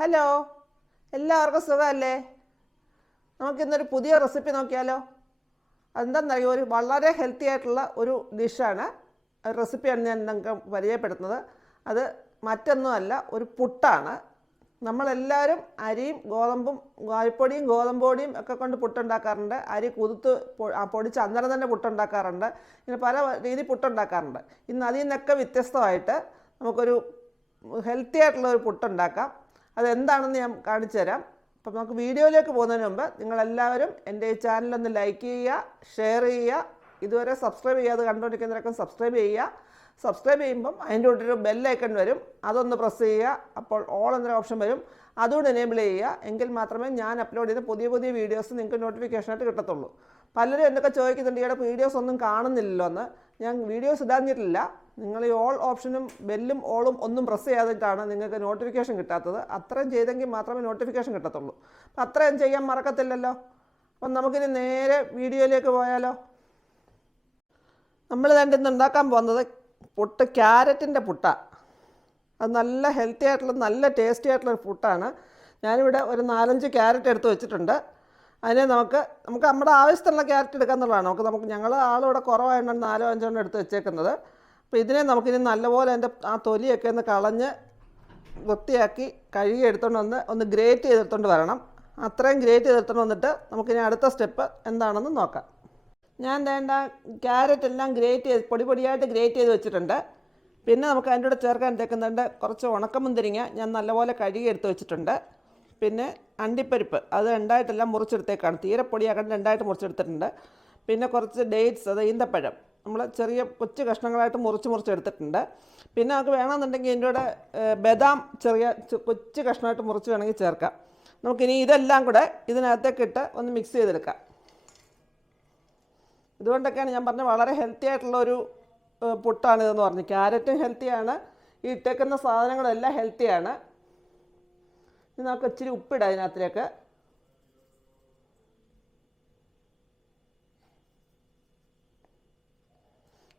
Hello, എല്ലാവർക്കും സുഖമല്ലേ? നമുക്കിന്നൊരു പുതിയ റെസിപ്പി നോക്കിയാലോ? അതെന്താണെന്നറിയോ, ഒരു വളരെ ഹെൽത്തി ആയിട്ടുള്ള ഒരു ഡിഷാണ്, റെസിപ്പിയാണ് ഞാൻ നിങ്ങൾക്ക് പരിചയപ്പെടുത്തുന്നത്. അത് മറ്റൊന്നുമല്ല, ഒരു പുട്ടാണ്. നമ്മളെല്ലാവരും അരിയും ഗോതമ്പും അരിപ്പൊടിയും ഗോതമ്പൊടിയും ഒക്കെ കൊണ്ട് പുട്ടുണ്ടാക്കാറുണ്ട്. അരി കുതിർത്ത് പൊടിച്ച് അന്നേരം തന്നെ പുട്ടുണ്ടാക്കാറുണ്ട്. ഇങ്ങനെ പല രീതി പുട്ടുണ്ടാക്കാറുണ്ട്. ഇന്ന് അതിൽ നിന്നൊക്കെ വ്യത്യസ്തമായിട്ട് നമുക്കൊരു ഹെൽത്തി ആയിട്ടുള്ള ഒരു പുട്ടുണ്ടാക്കാം. അതെന്താണെന്ന് ഞാൻ കാണിച്ചു തരാം. അപ്പം നമുക്ക് വീഡിയോയിലേക്ക് പോകുന്നതിന് മുമ്പ് നിങ്ങളെല്ലാവരും എൻ്റെ ഈ ചാനലൊന്ന് ലൈക്ക് ചെയ്യുക, ഷെയർ ചെയ്യുക. ഇതുവരെ സബ്സ്ക്രൈബ് ചെയ്യാതെ കണ്ടുകൊണ്ടിരിക്കുന്നവരൊക്കെ സബ്സ്ക്രൈബ് ചെയ്യുക. സബ്സ്ക്രൈബ് ചെയ്യുമ്പം അതിൻ്റെ കൂട്ടൊരു ബെല്ലൈക്കൺ വരും, അതൊന്ന് പ്രസ് ചെയ്യുക. അപ്പോൾ ഓൾ എന്നൊരു ഓപ്ഷൻ വരും, അതുകൊണ്ട് എനേബിൾ ചെയ്യുക. എങ്കിൽ മാത്രമേ ഞാൻ അപ്ലോഡ് ചെയ്ത പുതിയ പുതിയ വീഡിയോസ് നിങ്ങൾക്ക് നോട്ടിഫിക്കേഷനായിട്ട് കിട്ടത്തുള്ളൂ. പലരും എന്തൊക്കെ ചോദിക്കുന്നുണ്ട്, ഈയുടെ വീഡിയോസ് ഒന്നും കാണുന്നില്ലല്ലോ എന്ന്. ഞാൻ വീഡിയോസ് ഇടാഞ്ഞിട്ടില്ല. നിങ്ങൾ ഈ ഓൾ ഓപ്ഷനും ബെല്ലും ഓളും ഒന്നും പ്രസ് ചെയ്യാതിട്ടാണ് നിങ്ങൾക്ക് നോട്ടിഫിക്കേഷൻ കിട്ടാത്തത്. അത്രയും ചെയ്തെങ്കിൽ മാത്രമേ നോട്ടിഫിക്കേഷൻ കിട്ടത്തുള്ളൂ. അപ്പം അത്രയും ചെയ്യാൻ മറക്കത്തില്ലല്ലോ. അപ്പം നമുക്കിനി നേരെ വീഡിയോയിലേക്ക് പോയാലോ? നമ്മൾ ഇന്ന് ഉണ്ടാക്കാൻ പോകുന്നത് പുട്ട്, ക്യാരറ്റിൻ്റെ പുട്ടാണ്. അത് നല്ല ഹെൽത്തി ആയിട്ടുള്ള നല്ല ടേസ്റ്റി ആയിട്ടുള്ളൊരു പുട്ടാണ്. ഞാനിവിടെ ഒരു 4-5 ക്യാരറ്റ് എടുത്ത് വെച്ചിട്ടുണ്ട്. അതിനെ നമുക്ക് നമ്മുടെ ആവശ്യത്തിനുള്ള ക്യാരറ്റ് എടുക്കാമെന്നുള്ളതാണ്. ഞങ്ങൾ ആളിവിടെ കുറവായതുകൊണ്ട് 4-5 എണ്ണം എടുത്ത് വെച്ചേക്കുന്നത്. അപ്പോൾ ഇതിനെ നമുക്കിനി നല്ലപോലെ അതിൻ്റെ ആ തൊലിയൊക്കെ ഒന്ന് കളഞ്ഞ് വൃത്തിയാക്കി കഴുകി എടുത്തുകൊണ്ട് ഒന്ന് ഗ്രേറ്റ് ചെയ്തെടുത്തുകൊണ്ട് വരണം. അത്രയും ഗ്രേറ്റ് ചെയ്തെടുത്തുകൊണ്ട് വന്നിട്ട് നമുക്കിനി അടുത്ത സ്റ്റെപ്പ് എന്താണെന്ന് നോക്കാം. ഞാൻ വേണ്ട ക്യാരറ്റ് എല്ലാം ഗ്രേറ്റ് ചെയ്ത് പൊടിയായിട്ട് ഗ്രേറ്റ് ചെയ്ത് വെച്ചിട്ടുണ്ട്. പിന്നെ നമുക്ക് അതിൻ്റെ കൂടെ ചേർക്കാൻ എടുക്കുന്നുണ്ട് കുറച്ച് ഉണക്കമുന്തിരിങ്ങ ഞാൻ നല്ലപോലെ കഴുകി എടുത്ത് വെച്ചിട്ടുണ്ട്. പിന്നെ അണ്ടിപ്പരിപ്പ് അത് രണ്ടായിട്ടെല്ലാം മുറിച്ചെടുത്തേക്കാണ്, തീരെ പൊടിയാക്കാണ്ട് രണ്ടായിട്ട് മുറിച്ചെടുത്തിട്ടുണ്ട്. പിന്നെ കുറച്ച് ഡേറ്റ്സ്, അത് ഈന്തപ്പഴം നമ്മൾ ചെറിയ കൊച്ചു കഷ്ണങ്ങളായിട്ട് മുറിച്ചെടുത്തിട്ടുണ്ട്. പിന്നെ നമുക്ക് വേണമെന്നുണ്ടെങ്കിൽ ഇതിൻ്റെ കൂടെ ബദാം ചെറിയ കൊച്ചു കഷ്ണമായിട്ട് മുറിച്ച് വേണമെങ്കിൽ ചേർക്കാം. നമുക്കിനി ഇതെല്ലാം കൂടെ ഇതിനകത്തേക്കിട്ട് ഒന്ന് മിക്സ് ചെയ്തെടുക്കാം. ഇതുകൊണ്ടൊക്കെയാണ് ഞാൻ പറഞ്ഞത് വളരെ ഹെൽത്തി ആയിട്ടുള്ളൊരു പുട്ടാണിതെന്ന് പറഞ്ഞു. ക്യാരറ്റും ഹെൽത്തിയാണ്, ഈ ഇട്ടേക്കുന്ന സാധനങ്ങളെല്ലാം ഹെൽത്തിയാണ്. ഇനി നമുക്ക് ഇച്ചിരി ഉപ്പിടാം ഇതിനകത്തിലേക്ക്.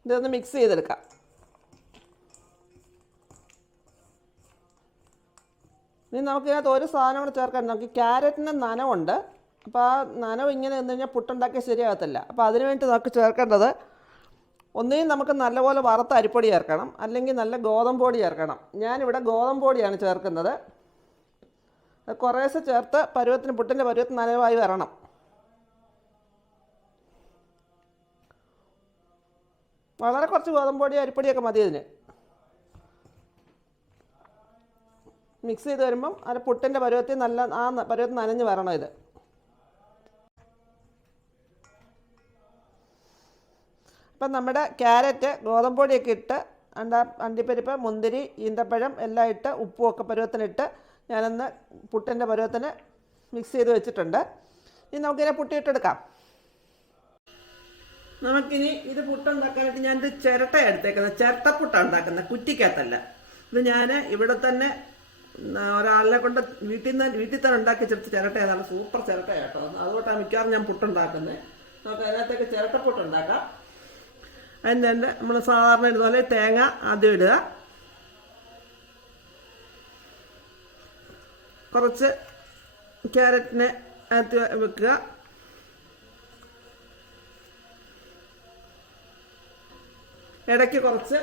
ഇതൊന്ന് മിക്സ് ചെയ്തെടുക്കാം. ഇനി നമുക്കിതിനകത്ത് ഒരു സാധനം കൂടെ ചേർക്കാൻ. നമുക്ക് ക്യാരറ്റിന് നനവുണ്ട്. അപ്പോൾ ആ നനവ് ഇങ്ങനെ നിന്ന് കഴിഞ്ഞാൽ പുട്ടുണ്ടാക്കിയാൽ ശരിയാകത്തില്ല. അപ്പോൾ അതിന് വേണ്ടി നമുക്ക് ചേർക്കേണ്ടത്, ഒന്നുകിൽ നമുക്ക് നല്ലപോലെ വറുത്ത അരിപ്പൊടി ചേർക്കണം, അല്ലെങ്കിൽ നല്ല ഗോതമ്പ് പൊടി ചേർക്കണം. ഞാനിവിടെ ഗോതമ്പ് പൊടിയാണ് ചേർക്കുന്നത്. കുറേശ്ശെ ചേർത്ത് പുട്ടിൻ്റെ പരുവത്തിന് നനവായി വരണം. വളരെ കുറച്ച് ഗോതമ്പ് പൊടി അരിപ്പൊടിയൊക്കെ മതി ഇതിന്. മിക്സ് ചെയ്ത് വരുമ്പം അത് പുട്ടിൻ്റെ പരുവത്തിൽ പരുവത്തിൽ നനഞ്ഞ് വരണം ഇത്. അപ്പം നമ്മുടെ ക്യാരറ്റ് ഗോതമ്പ് പൊടിയൊക്കെ ഇട്ട് അണ്ടിപ്പരിപ്പ് മുന്തിരി ഈന്തപ്പഴം എല്ലാം ഇട്ട് ഉപ്പുമൊക്കെ പരുവത്തിനിട്ട് ഞാനൊന്ന് പുട്ടിൻ്റെ പരുവത്തിന് മിക്സ് ചെയ്ത് വെച്ചിട്ടുണ്ട്. ഇനി നമുക്കിതിനെ പുട്ടിയിട്ടെടുക്കാം. നമുക്കിനി ഇത് പുട്ടുണ്ടാക്കാനായിട്ട് ഞാനൊരു ചിരട്ടയാണ് എടുത്തേക്കുന്നത്. ചിരട്ടപ്പുട്ടാണ് ഉണ്ടാക്കുന്നത്, കുറ്റിക്കകത്തല്ല. ഇത് ഞാൻ ഇവിടെ തന്നെ ഒരാളെ കൊണ്ട് വീട്ടിൽ തന്നെ ഉണ്ടാക്കി ചെറുത്ത് ചിരട്ടയാണ്. നല്ല സൂപ്പർ ചിരട്ടയാണ് കേട്ടോ. അതുകൊണ്ടാണ് മിക്കവാറും ഞാൻ പുട്ടുണ്ടാക്കുന്നത്. നമുക്ക് അതിനകത്തേക്ക് ചിരട്ടപ്പുട്ടുണ്ടാക്കാം. അതിൻ്റെ നമ്മൾ സാധാരണ ഇടുന്നപോലെ തേങ്ങ ആദ്യം ഇടുക, കുറച്ച് ക്യാരറ്റിനെ അകത്ത് വെക്കുക, ഇടയ്ക്ക് കുറച്ച്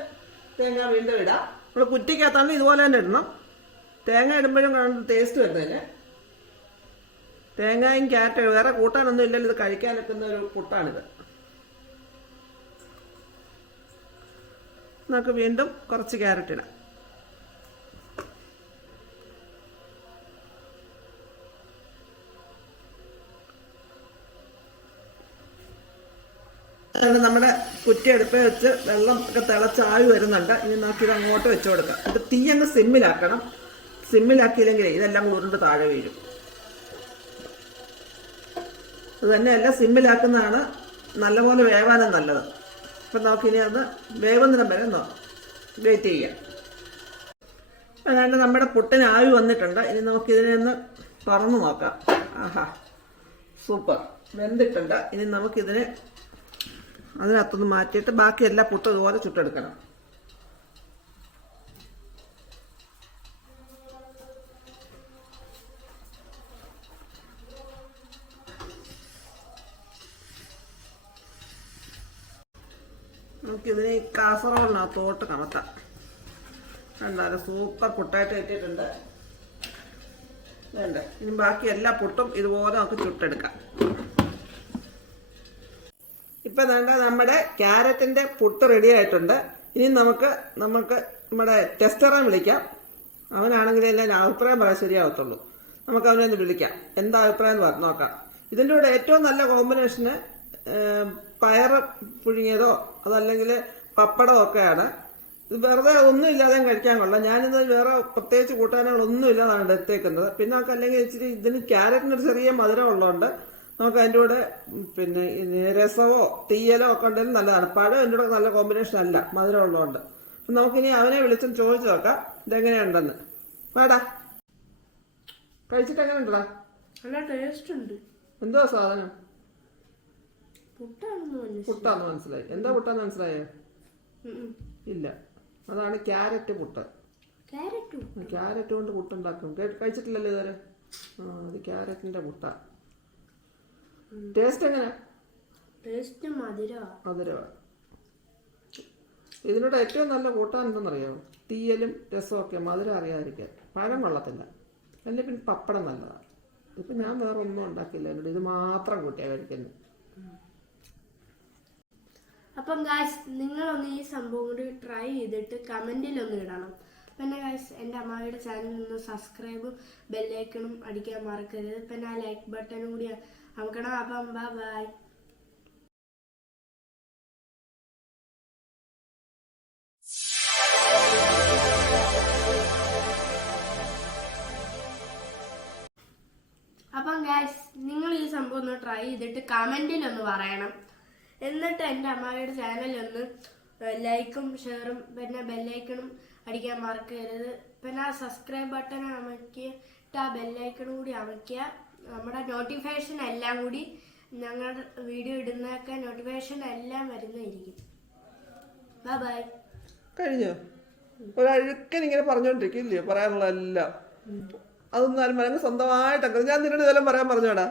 തേങ്ങ വീണ്ടും ഇടാം. നമ്മൾ കുറ്റിക്കകത്താണ് ഇതുപോലെ തന്നെ ഇടണം. തേങ്ങ ഇടുമ്പോഴും ടേസ്റ്റ് വരുന്നതിന്. തേങ്ങയും ക്യാരറ്റും വേറെ കൂട്ടാനൊന്നും ഇല്ലല്ലോ, ഇത് കഴിക്കാൻ വെക്കുന്ന ഒരു പുട്ടാണിത്. നമുക്ക് വീണ്ടും കുറച്ച് ക്യാരറ്റ് ഇടാം. നമ്മുടെ കുറ്റി അടുപ്പേ വെച്ച് വെള്ളം ഒക്കെ തിളച്ചായി വരുന്നുണ്ട്. ഇനി നമുക്കിത് അങ്ങോട്ട് വെച്ച് കൊടുക്കാം. ഇത് തീ അങ്ങ് സിമ്മിലാക്കണം. സിമ്മിലാക്കിയില്ലെങ്കിൽ ഇതെല്ലാം ഉരുണ്ട് താഴെ വീഴും. അത് തന്നെയല്ല, സിമ്മിലാക്കുന്നതാണ് നല്ലപോലെ വേവാനും നല്ലത്. അപ്പം നമുക്കിനി അത് വേവുന്നിടം വരെ വെയിറ്റ് ചെയ്യാം. അതാണ്ട് നമ്മുടെ പുട്ടിന് ആവി വന്നിട്ടുണ്ട്. ഇനി നമുക്കിതിനെ ഒന്ന് തുറന്ന് നോക്കാം. ആഹാ, സൂപ്പർ വെന്തിട്ടുണ്ട്. ഇനി നമുക്കിതിനെ അതിനകത്തൊന്ന് മാറ്റിയിട്ട് ബാക്കി എല്ലാ പുട്ടും ഇതുപോലെ ചുട്ടെടുക്കണം. നമുക്കിതിന് ഈ കാസറോളിനകത്തോട്ട് കമത്താം. എന്തായാലും സൂപ്പർ പുട്ടായിട്ട് ഇട്ടിട്ടുണ്ട്. വേണ്ട, ഇനി ബാക്കി എല്ലാ പുട്ടും ഇതുപോലെ നമുക്ക് ചുട്ടെടുക്കാം. ഇപ്പം വേണ്ട, നമ്മുടെ ക്യാരറ്റിൻ്റെ പുട്ട് റെഡി ആയിട്ടുണ്ട്. ഇനി നമുക്ക് നമ്മുടെ ടെസ്റ്ററെ വിളിക്കാം. അവനാണെങ്കിൽ എല്ലാം അഭിപ്രായം പറയാൻ ശരിയാവത്തുള്ളൂ. നമുക്ക് അവനെ ഒന്ന് വിളിക്കാം, എന്താ അഭിപ്രായം എന്ന് നോക്കാം. ഇതിൻ്റെ കൂടെ ഏറ്റവും നല്ല കോമ്പിനേഷന് പയർ പുഴുങ്ങിയതോ അതല്ലെങ്കിൽ പപ്പടമോ ഒക്കെയാണ്. ഇത് വെറുതെ ഒന്നും ഇല്ലാതെ കഴിക്കാൻ കൊള്ളാം. ഞാനിത് വേറെ പ്രത്യേകിച്ച് കൂട്ടാനുകളൊന്നും ഇല്ലാതാണ് എടുത്തേക്കുന്നത്. പിന്നെ നമുക്ക് അല്ലെങ്കിൽ ഇച്ചിരി ഇതിന് ക്യാരറ്റിനൊരു ചെറിയ മധുരം ഉള്ളതുകൊണ്ട് നമുക്ക് അതിൻ്റെ കൂടെ പിന്നെ രസമോ തീയലോ ഒക്കെ ഉണ്ടെങ്കിലും നല്ലതാണ്. പഴം അതിൻ്റെ കൂടെ നല്ല കോമ്പിനേഷൻ അല്ല, മധുരം ഉള്ളതുകൊണ്ട്. അപ്പം നമുക്കിനി അവനെ വിളിച്ചൊന്ന് ചോദിച്ചു നോക്കാം ഇതെങ്ങനെയുണ്ടെന്ന്. വേടാ, കഴിച്ചിട്ട് എങ്ങനെ ഉണ്ടടാ? നല്ല ടേസ്റ്റ് ഉണ്ട്. എന്തുവാ സാധനം? പുട്ടാണെന്ന് മനസ്സിലായി. എന്താ പുട്ടാന്ന് മനസ്സിലായോ? ഇല്ല, അതാണ് ക്യാരറ്റ് പുട്ട്. ക്യാരറ്റ് കൊണ്ട് പുട്ടുണ്ടാക്കും. കഴിച്ചിട്ടില്ലല്ലോ ഇതുവരെ? അത് ക്യാരറ്റിന്റെ പുട്ടാ. ടേസ്റ്റ് എങ്ങനെ? ടേസ്റ്റ് മധുരമാണ്. ഇതിനോട് ഏറ്റവും നല്ല കൂട്ടാൻ എന്തെന്നറിയാമോ? തീയലും രസവും ഒക്കെ. മധുരം അറിയാതിരിക്കാൻ പഴം കൊള്ളത്തില്ല. അല്ലെങ്കിൽ പിന്നെ പപ്പടം നല്ലതാണ്. ഇപ്പം ഞാൻ വേറെ ഒന്നും ഉണ്ടാക്കില്ല, എന്നോട് ഇത് മാത്രം കൂട്ടിയാണ് കഴിക്കുന്നത്. അപ്പം ഗായ്സ്, നിങ്ങളൊന്ന് ഈ സംഭവം കൂടി ട്രൈ ചെയ്തിട്ട് കമൻറ്റിലൊന്ന് ഇടണം. പിന്നെ ഗായ്സ്, എൻ്റെ അമ്മാവിയുടെ ചാനലിൽ ഒന്ന് സബ്സ്ക്രൈബും ബെല്ലൈക്കണും അടിക്കാൻ മറക്കരുത്. പിന്നെ ആ ലൈക്ക് ബട്ടണും കൂടി അമക്കണം. അപ്പം ബൈ. അപ്പം ഗായ്സ്, നിങ്ങൾ ഈ സംഭവം ഒന്ന് ട്രൈ ചെയ്തിട്ട് കമൻറ്റിലൊന്ന് പറയണം. എന്നിട്ട് എൻ്റെ അമ്മാവിയുടെ ചാനലൊന്ന് ലൈക്കും ഷെയറും പിന്നെ ബെല്ലൈക്കണും അടിക്കാൻ മറക്കരുത്. പിന്നെ ആ സബ്സ്ക്രൈബ് ബട്ടൺ അമക്കിയിട്ട് ആ ബെല്ലൈക്കണും കൂടി അമയ്ക്കുക. നമ്മുടെ നോട്ടിഫിക്കേഷൻ എല്ലാം കൂടി, ഞങ്ങളുടെ വീഡിയോ ഇടുന്നതൊക്കെ നോട്ടിഫിക്കേഷൻ എല്ലാം വരുന്നതായിരിക്കും. ബൈ. കഴിഞ്ഞോ? ഒരഴുക്കൻ ഇങ്ങനെ പറഞ്ഞോണ്ടിരിക്കില്ലയോ പറയാനുള്ള എല്ലാം? അതൊന്നും ആരും പറയാൻ സ്വന്തമായിട്ടൊക്കെ. ഞാൻ നിന്നോട് ഇതെല്ലാം പറയാൻ പറഞ്ഞോടാ.